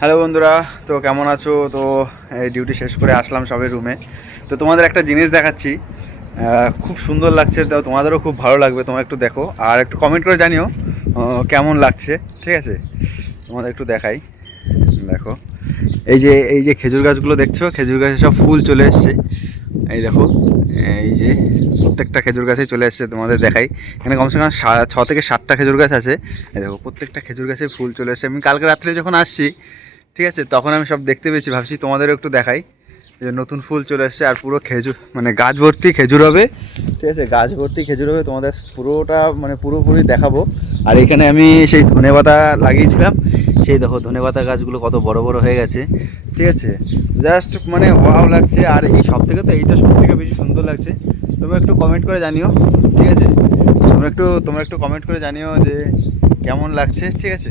Hello বন্ধুরা, তো কেমন আছো? তো এই ডিউটি শেষ করে আসলাম সবে রুমে। তো তোমাদের একটা জিনিস দেখাচ্ছি, খুব সুন্দর লাগছে। তো তোমাদেরও খুব ভালো লাগবে, তোমরা একটু দেখো আর একটু কমেন্ট করে জানিও কেমন লাগছে। ঠিক আছে, তোমাদের একটু দেখাই। দেখো, এই যে খেজুর গাছগুলো দেখছো, খেজুর গাছে সব ফুল চলে এসছে। এই দেখো, এই যে প্রত্যেকটা খেজুর গাছেই চলে এসছে, তোমাদের দেখাই। এখানে কমসে কম 6 থেকে 7টা খেজুর গাছ আছে। এই দেখো, প্রত্যেকটা খেজুর গাছে ফুল চলে এসছে। আমি কালকে রাত্রে যখন আসছি, ঠিক আছে, তখন আমি সব দেখতে পেয়েছি, ভাবছি তোমাদেরও একটু দেখাই। যে নতুন ফুল চলে এসছে আর পুরো খেজুর, মানে গাছ ভর্তি খেজুর হবে। ঠিক আছে, গাছ ভর্তি খেজুর হবে, তোমাদের পুরোটা মানে পুরোপুরি দেখাবো। আর এখানে আমি সেই ধনেপাতা লাগিয়েছিলাম, সেই দেখো ধনেপাতা গাছগুলো কত বড় বড় হয়ে গেছে। ঠিক আছে, জাস্ট মানে ওয়াও লাগছে। আর এই সব থেকে তো এইটা সব থেকে বেশি সুন্দর লাগছে। তোমরা একটু কমেন্ট করে জানিও। ঠিক আছে, তোমরা একটু কমেন্ট করে জানিও যে কেমন লাগছে। ঠিক আছে।